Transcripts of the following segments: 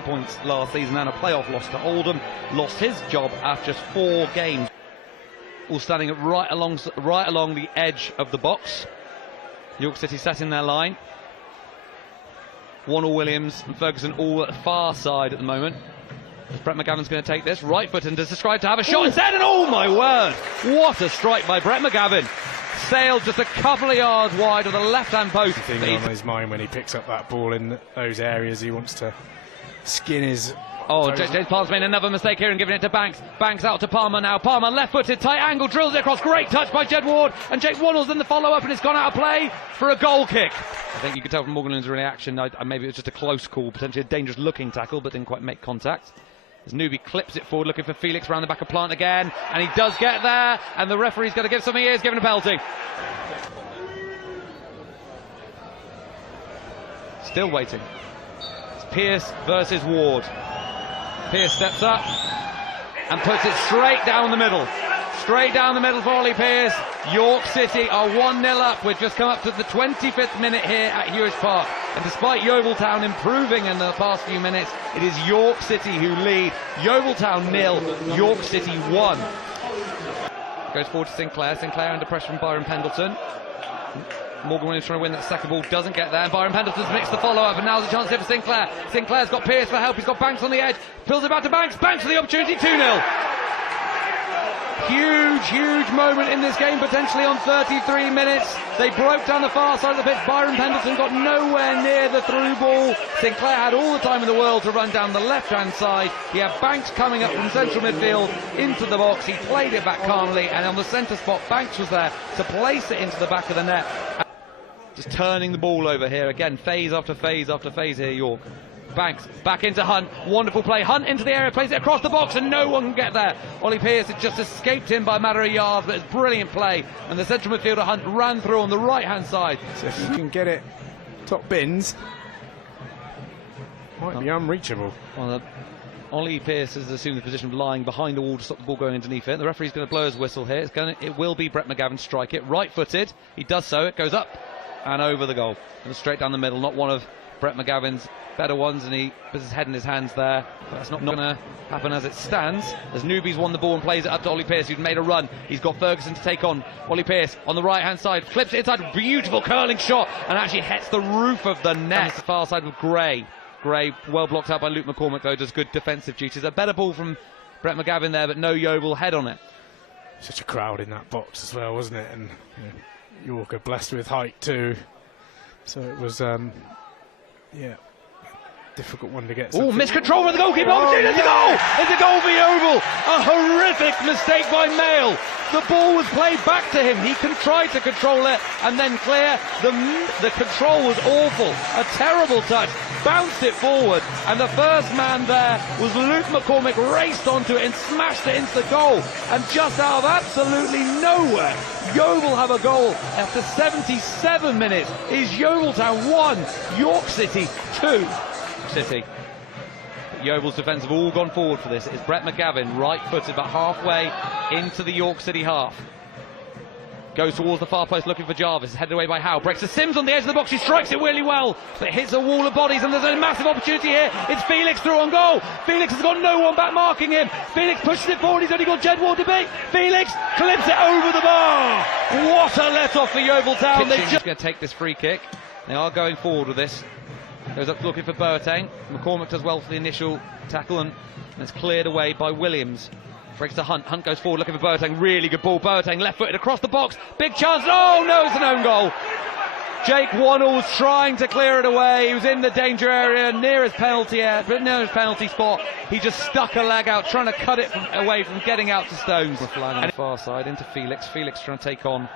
points last season and a playoff loss to Oldham, lost his job after just 4 games. All standing right along the edge of the box. York City set in their line. Wonnell, Williams and Ferguson all at the far side at the moment. As Brett McGavin's going to take this, right foot and is described to have a shot instead, and oh my word, what a strike by Brett McGavin. Sailed just a couple of yards wide of the left-hand post. The thing on his mind when he picks up that ball in those areas, he wants to skin his... Oh, James Palmer's made another mistake here and giving it to Banks. Banks out to Palmer now. Palmer left-footed, tight angle, drills it across. Great touch by Jed Ward. And Jake Wonnell's in the follow-up and it's gone out of play for a goal kick. I think you could tell from Morgan Williams' reaction, maybe it was just a close call, potentially a dangerous-looking tackle, but didn't quite make contact. As Newby clips it forward, looking for Felix around the back of Plant again. And he does get there. And the referee's going to give something. He is giving a penalty. Still waiting. It's Pearce versus Ward. Pearce steps up and puts it straight down the middle. Straight down the middle for Ollie Pearce. York City are 1-0 up. We've just come up to the 25th minute here at Huish Park. And despite Yeovil Town improving in the past few minutes, it is York City who lead. Yeovil Town 0, York City 1. Goes forward to Sinclair. Sinclair under pressure from Byron Pendleton. Morgan Williams trying to win that second ball, doesn't get there, and Byron Pendleton's mixed the follow-up, and now's a chance here for Sinclair. Sinclair's got Pearce for help, he's got Banks on the edge, pulls it back to Banks, Banks for the opportunity, 2-0. Huge moment in this game, potentially on 33 minutes. They broke down the far side of the pitch. Byron Pendleton got nowhere near the through ball. Sinclair had all the time in the world to run down the left-hand side. He had Banks coming up from central midfield into the box. He played it back calmly, and on the centre spot, Banks was there to place it into the back of the net. Just turning the ball over here again, phase after phase after phase here, York. Banks back into Hunt, wonderful play. Hunt into the area, plays it across the box, and no one can get there. Ollie Pearce had just escaped him by a matter of yards, but it's brilliant play. And the central midfielder Hunt ran through on the right-hand side. So if you can get it top bins, might be unreachable. Well, Ollie Pearce has assumed the position of lying behind the wall to stop the ball going underneath it. The referee's going to blow his whistle here. It will be Brett McGavin strike it, right-footed. He does so. It goes up and over the goal, and straight down the middle. Not one of Brett McGavin's better ones, and he puts his head in his hands there. But that's not going to happen as it stands, as Newby's won the ball and plays it up to Ollie Pearce, who's made a run. He's got Ferguson to take on. Ollie Pearce on the right hand side, flips it inside, beautiful curling shot, and actually hits the roof of the net. The far side with Gray, well blocked out by Luke McCormick, though, does good defensive duties. A better ball from Brett McGavin there, but no Yeovil head on it. Such a crowd in that box as well, wasn't it? And York are blessed with height too, so it was difficult one to get. Oh, miscontrol with the goalkeeper. Opportunity, it's a goal! It's a goal for Yeovil. A horrific mistake by Mail. The ball was played back to him. He tried to control it and then clear. The control was awful. A terrible touch. Bounced it forward, and the first man there was Luke McCormick. Raced onto it and smashed it into the goal. And just out of absolutely nowhere, Yeovil have a goal after 77 minutes. Is Yeovil Town 1, York City 2. City. But Yeovil's defence have all gone forward for this. It's Brett McGavin, right-footed, about halfway into the York City half. Goes towards the far post looking for Jarvis, headed away by Howe. Breaks to Sims on the edge of the box, he strikes it really well, but hits a wall of bodies, and there's a massive opportunity here. It's Felix through on goal. Felix has got no one back marking him. Felix pushes it forward, he's only got Jed Ward to beat. Felix clips it over the bar. What a let-off for Yeovil Town. They're just going to take this free kick. They are going forward with this. Goes up looking for Boateng. McCormick does well for the initial tackle, and it's cleared away by Williams. Breaks to Hunt. Hunt goes forward looking for Boateng. Really good ball. Boateng left-footed across the box. Big chance. Oh no, it's an own goal. Jake Wonnell was trying to clear it away. He was in the danger area, near his penalty spot. He just stuck a leg out, trying to cut it away from getting out to Stones. The flag on the far side into Felix. Felix trying to take on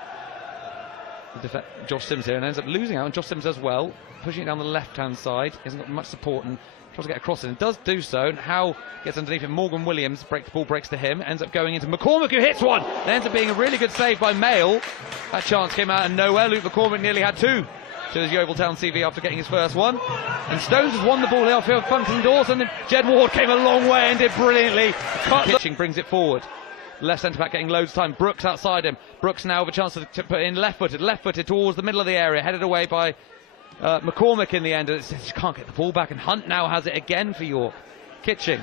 Josh Sims here, and ends up losing out, and Josh Sims as well, pushing it down the left-hand side. He hasn't got much support and tries to get across it, and does do so, and Howe gets underneath it. Morgan Williams breaks to him, ends up going into McCormick, who hits one. It ends up being a really good save by Mail. That chance came out of nowhere. Luke McCormick nearly had two to his Yeovil Town CV after getting his first one. And Stones has won the ball off here, Function Dawson, and Jed Ward came a long way and did brilliantly. Pitching brings it forward. Left centre back getting loads of time. Brooks outside him. Brooks now with a chance to put in left-footed towards the middle of the area, headed away by McCormick in the end, and just can't get the ball back, and Hunt now has it again for York. Kitching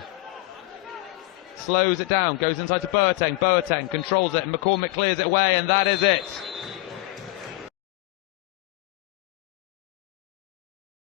slows it down, goes inside to Boateng. Boateng controls it, and McCormick clears it away, and that is it.